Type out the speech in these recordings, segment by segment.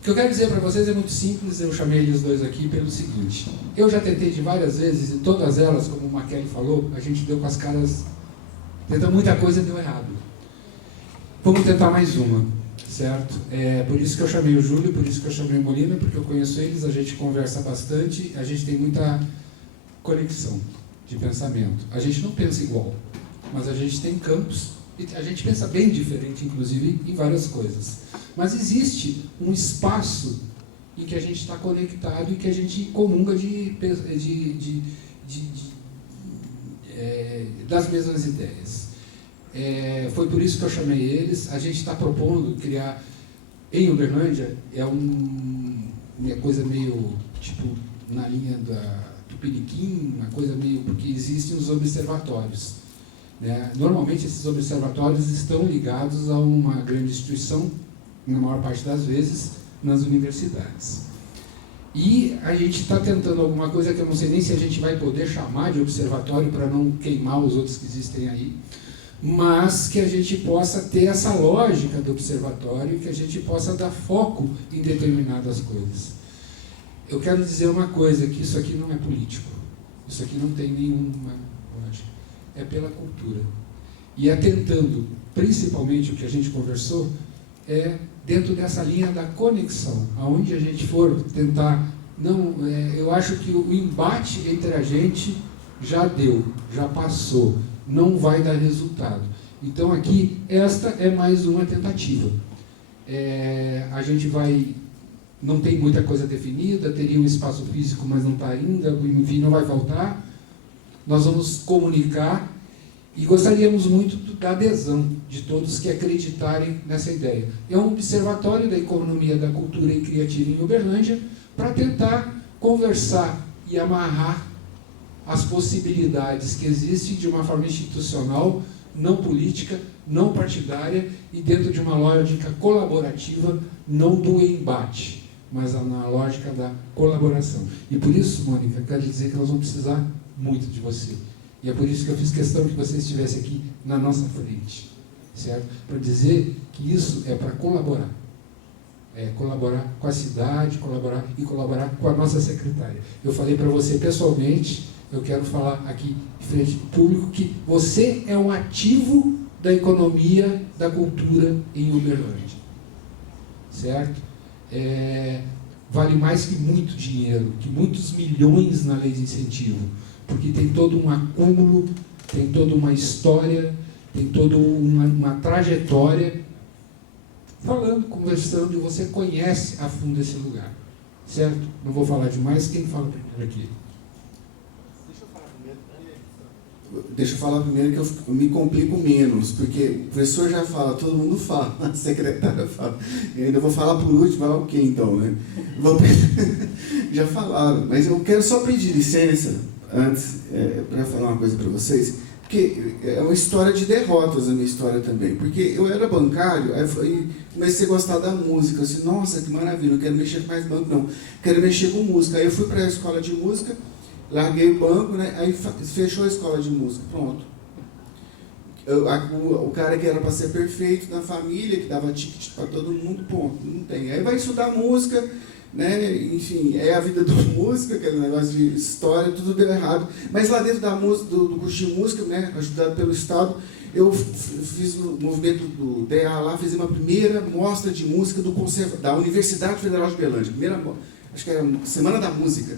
O que eu quero dizer para vocês é muito simples, eu chamei eles dois aqui pelo seguinte. Eu já tentei de várias vezes, e todas elas, como o Maquele falou, a gente deu com as caras... Tentou muita coisa e deu errado. Vamos tentar mais uma, certo? Por isso que eu chamei o Júlio, por isso que eu chamei o Molina, porque eu conheço eles, a gente conversa bastante, a gente tem muita conexão de pensamento. A gente não pensa igual, mas a gente tem campos, e a gente pensa bem diferente, inclusive, em várias coisas. Mas existe um espaço em que a gente está conectado e que a gente comunga das mesmas ideias. Foi por isso que eu chamei eles. A gente está propondo criar em Uberlândia, uma coisa meio tipo na linha da Tupiniquim, uma coisa meio, porque existem os observatórios, né? Normalmente esses observatórios estão ligados a uma grande instituição, na maior parte das vezes nas universidades. E a gente está tentando alguma coisa que eu não sei nem se a gente vai poder chamar de observatório para não queimar os outros que existem aí, mas que a gente possa ter essa lógica do observatório e que a gente possa dar foco em determinadas coisas. Eu quero dizer uma coisa, que isso aqui não é político, isso aqui não tem nenhuma lógica, é pela cultura. E tentando, principalmente o que a gente conversou, dentro dessa linha da conexão, aonde a gente for tentar, eu acho que o embate entre a gente já deu, já passou, não vai dar resultado. Então aqui, esta é mais uma tentativa. A gente não tem muita coisa definida, teria um espaço físico, mas não está ainda, enfim, não vai faltar. Nós vamos comunicar e gostaríamos muito da adesão de todos que acreditarem nessa ideia. É um observatório da economia, da cultura e criativa em Uberlândia para tentar conversar e amarrar as possibilidades que existem de uma forma institucional, não política, não partidária e dentro de uma lógica colaborativa, não do embate, mas na lógica da colaboração. E por isso, Mônica, quero dizer que nós vamos precisar muito de você. E é por isso que eu fiz questão que você estivesse aqui na nossa frente, certo? Para dizer que isso é para colaborar. Colaborar com a cidade, colaborar com a nossa secretária. Eu falei para você pessoalmente, eu quero falar aqui de frente ao público, que você é um ativo da economia, da cultura em Uberlândia. Certo? Vale mais que muito dinheiro, que muitos milhões na lei de incentivo, porque tem todo um acúmulo, tem toda uma história, tem toda uma trajetória, conversando, e você conhece a fundo esse lugar, certo? Não vou falar demais, quem fala primeiro aqui? Deixa eu falar primeiro que eu me complico menos, porque o professor já fala, todo mundo fala, a secretária fala, e ainda vou falar por último, falar o quê então, né? Já falaram, mas eu quero só pedir licença, antes, para falar uma coisa para vocês, porque é uma história de derrotas a minha história também, porque eu era bancário, aí comecei a gostar da música, assim, nossa, que maravilha, não quero mexer com mais banco não, quero mexer com música, aí eu fui para a escola de música, larguei o banco, né? Aí fechou a escola de música, pronto. O cara que era para ser perfeito na família, que dava ticket para todo mundo, ponto, não tem. Aí vai estudar música, né? Enfim, é a vida do músico, aquele negócio de história, tudo deu errado. Mas lá dentro da música, do curso de música, né? Ajudado pelo Estado, eu fiz o movimento do DA lá, fiz uma primeira mostra de música da Universidade Federal de Uberlândia, acho que era Semana da Música.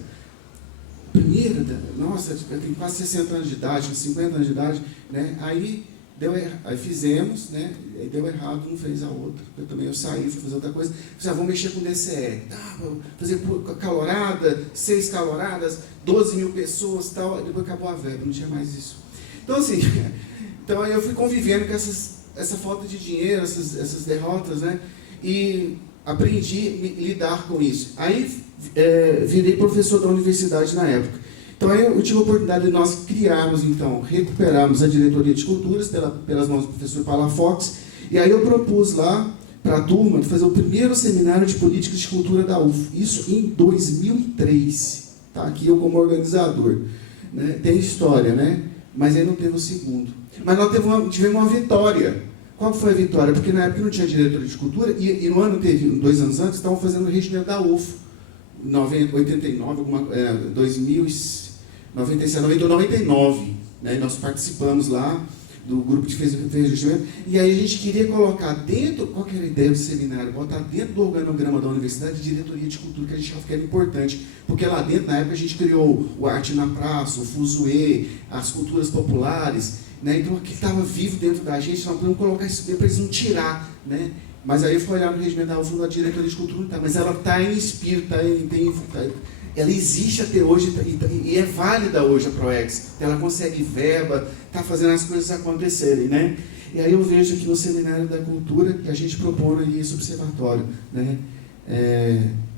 Nossa, eu tenho quase 60 anos de idade, 50 anos de idade, né? Aí fizemos, né? Aí deu errado, um fez a outra. Eu saí, fui fazer outra coisa. Vamos mexer com DCE. Vou fazer calorada, 6 caloradas, 12 mil pessoas, tal. Depois acabou a verba, não tinha mais isso. Então, assim, aí eu fui convivendo com essa falta de dinheiro, essas derrotas, né? E aprendi a lidar com isso. Aí virei professor da universidade na época. Então aí eu tive a oportunidade de nós criarmos, então, recuperarmos a diretoria de culturas pelas mãos do professor Palafox, e aí eu propus lá para a turma de fazer o primeiro seminário de políticas de cultura da UF, isso em 2003, tá? Aqui eu como organizador, né? Tem história, né? mas aí não teve o segundo. Mas nós tivemos uma vitória. Qual foi a vitória? Porque na época não tinha diretoria de cultura, e no ano teve, 2 anos antes, estavam fazendo o regimento da UFO, 89, 2000, 97, 99, né? E nós participamos lá do grupo que fez o regimento, e aí a gente queria colocar dentro, qual que era a ideia do seminário? Botar dentro do organograma da universidade a diretoria de cultura, que a gente achava que era importante, porque lá dentro, na época, a gente criou o Arte na Praça, o Fuzuê, as culturas populares, né? Então aquilo estava vivo dentro da gente, nós podemos colocar isso dentro para eles não tirar, né? Mas aí eu fui olhar no regimento da UFO, a diretoria de cultura não está, mas ela está em espírito, ela existe até hoje e é válida hoje a ProEx. Ela consegue verba, está fazendo as coisas acontecerem, né? E aí eu vejo aqui no Seminário da Cultura que a gente propõe esse observatório, né?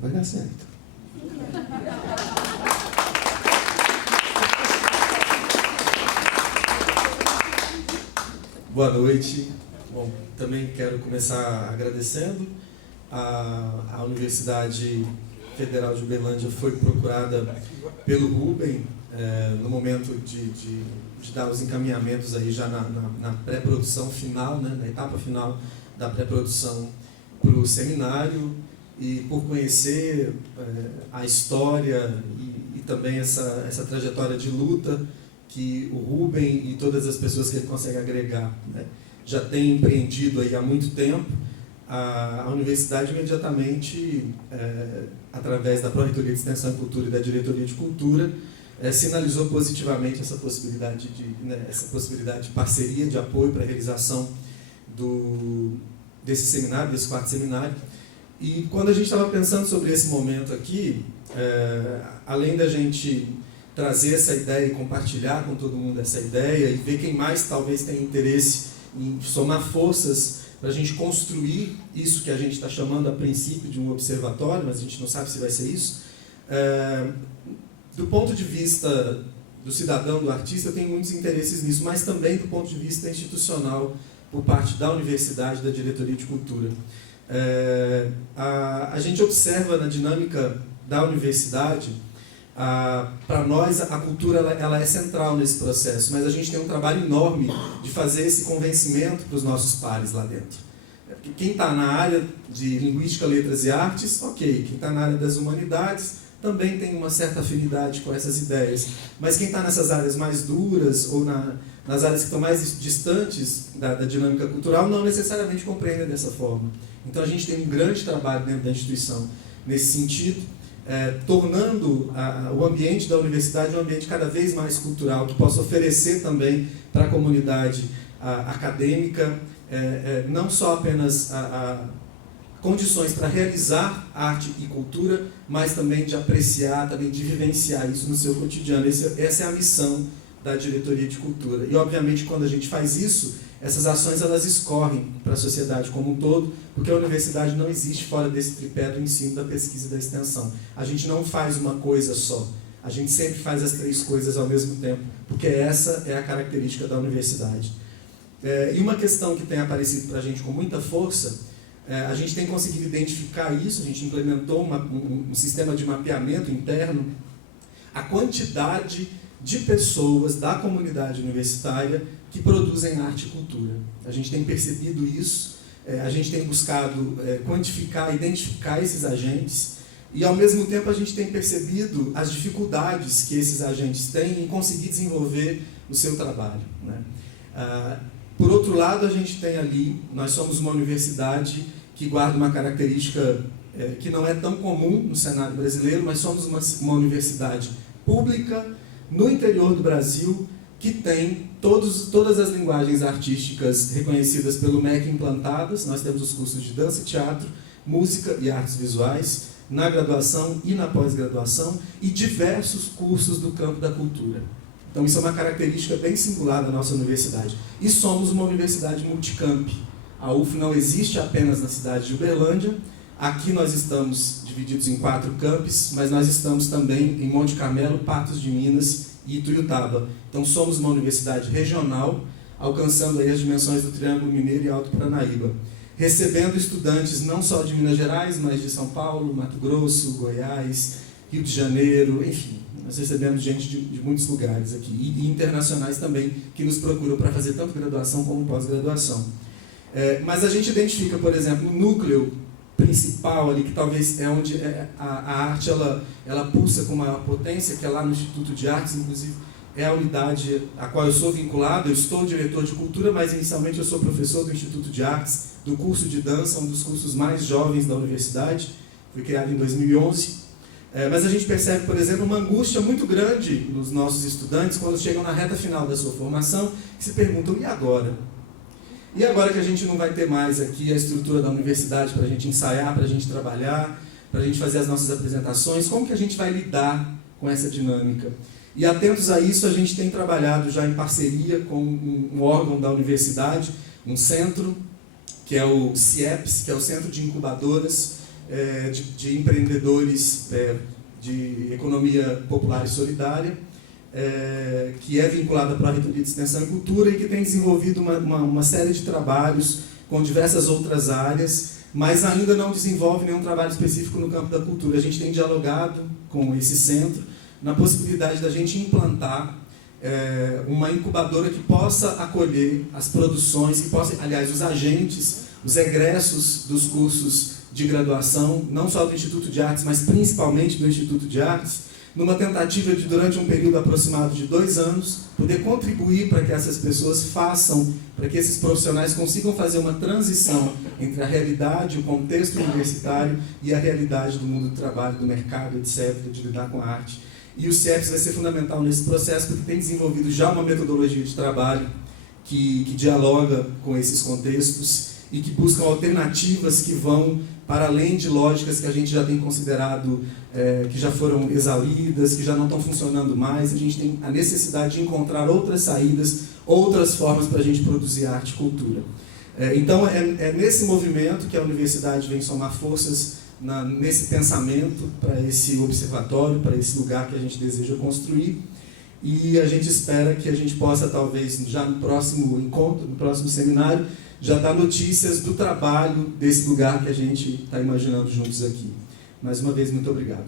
Vai dar certo. Boa noite. Bom, também quero começar agradecendo. A Universidade Federal de Uberlândia foi procurada pelo Rubem no momento de dar os encaminhamentos aí já na pré-produção final, né, na etapa final da pré-produção para o seminário, e por conhecer a história e também essa trajetória de luta que o Rubem e todas as pessoas que ele consegue agregar, né, já têm empreendido aí há muito tempo. A universidade imediatamente, através da Pró-Reitoria de Extensão e Cultura e da Diretoria de Cultura, sinalizou positivamente essa possibilidade de parceria, de apoio para a realização desse seminário, desse 4º seminário. E quando a gente estava pensando sobre esse momento aqui, além da gente trazer essa ideia e compartilhar com todo mundo essa ideia e ver quem mais talvez tenha interesse em somar forças para a gente construir isso que a gente está chamando a princípio de um observatório, mas a gente não sabe se vai ser isso. Do ponto de vista do cidadão, do artista, eu tenho muitos interesses nisso, mas também do ponto de vista institucional, por parte da universidade, da diretoria de cultura. A gente observa na dinâmica da universidade, para nós a cultura ela é central nesse processo, mas a gente tem um trabalho enorme de fazer esse convencimento para os nossos pares lá dentro. Porque quem está na área de linguística, letras e artes, ok. Quem está na área das humanidades também tem uma certa afinidade com essas ideias. Mas quem está nessas áreas mais duras ou nas áreas que estão mais distantes da dinâmica cultural não necessariamente compreende dessa forma. Então a gente tem um grande trabalho dentro da instituição nesse sentido, tornando o ambiente da universidade um ambiente cada vez mais cultural, que possa oferecer também para a comunidade acadêmica não só apenas condições para realizar arte e cultura, mas também de apreciar, também de vivenciar isso no seu cotidiano. Essa é a missão da diretoria de cultura. E, obviamente, quando a gente faz isso, essas ações elas escorrem para a sociedade como um todo, porque a universidade não existe fora desse tripé do ensino, da pesquisa e da extensão. A gente não faz uma coisa só, a gente sempre faz as 3 coisas ao mesmo tempo, porque essa é a característica da universidade. E uma questão que tem aparecido para a gente com muita força, a gente tem conseguido identificar isso, a gente implementou um sistema de mapeamento interno, a quantidade de pessoas da comunidade universitária que produzem arte e cultura. A gente tem percebido isso, a gente tem buscado quantificar, identificar esses agentes, e ao mesmo tempo a gente tem percebido as dificuldades que esses agentes têm em conseguir desenvolver o seu trabalho, né? Por outro lado, a gente tem ali, nós somos uma universidade que guarda uma característica que não é tão comum no cenário brasileiro, mas somos uma universidade pública no interior do Brasil, que tem todas as linguagens artísticas reconhecidas pelo MEC implantadas. Nós temos os cursos de dança e teatro, música e artes visuais, na graduação e na pós-graduação, e diversos cursos do campo da cultura. Então isso é uma característica bem singular da nossa universidade. E somos uma universidade multicamp. A UF não existe apenas na cidade de Uberlândia. Aqui nós estamos divididos em 4 campos, mas nós estamos também em Monte Carmelo, Patos de Minas e Ituiutaba. Então somos uma universidade regional, alcançando aí as dimensões do Triângulo Mineiro e Alto Paranaíba, recebendo estudantes não só de Minas Gerais, mas de São Paulo, Mato Grosso, Goiás, Rio de Janeiro, enfim, Nós recebemos gente de muitos lugares aqui, e internacionais também, que nos procuram para fazer tanto graduação como pós-graduação. Mas a gente identifica, por exemplo, o núcleo principal ali, que talvez é onde a arte ela pulsa com maior potência, que é lá no Instituto de Artes, inclusive é a unidade a qual eu sou vinculado. Eu estou diretor de cultura, mas inicialmente eu sou professor do Instituto de Artes, do curso de dança, um dos cursos mais jovens da universidade, foi criado em 2011. Mas a gente percebe, por exemplo, uma angústia muito grande nos nossos estudantes quando chegam na reta final da sua formação, que se perguntam, e agora? E agora que a gente não vai ter mais aqui a estrutura da universidade para a gente ensaiar, para a gente trabalhar, para a gente fazer as nossas apresentações, como que a gente vai lidar com essa dinâmica? E atentos a isso, a gente tem trabalhado já em parceria com um órgão da universidade, um centro, que é o CIEPS, que é o Centro de Incubadoras de Empreendedores de Economia Popular e Solidária, que é vinculado à Pró-Reitoria de Extensão e Cultura e que tem desenvolvido uma série de trabalhos com diversas outras áreas, mas ainda não desenvolve nenhum trabalho específico no campo da cultura. A gente tem dialogado com esse centro na possibilidade da gente implantar uma incubadora que possa acolher as produções, que possa, aliás, os agentes, os egressos dos cursos de graduação, não só do Instituto de Artes, mas principalmente do Instituto de Artes, numa tentativa de, durante um período aproximado de 2 anos, poder contribuir para que essas pessoas façam, para que esses profissionais consigam fazer uma transição entre a realidade, o contexto universitário e a realidade do mundo do trabalho, do mercado, etc., de lidar com a arte. E o CIEPS vai ser fundamental nesse processo, porque tem desenvolvido já uma metodologia de trabalho que dialoga com esses contextos e que buscam alternativas que vão para além de lógicas que a gente já tem considerado que já foram exauridas, que já não estão funcionando mais. A gente tem a necessidade de encontrar outras saídas, outras formas para a gente produzir arte e cultura. Então, é nesse movimento que a universidade vem somar forças nesse pensamento, para esse observatório, para esse lugar que a gente deseja construir. E a gente espera que a gente possa, talvez, já no próximo encontro, no próximo seminário, já dar notícias do trabalho desse lugar que a gente está imaginando juntos aqui. Mais uma vez, muito obrigado.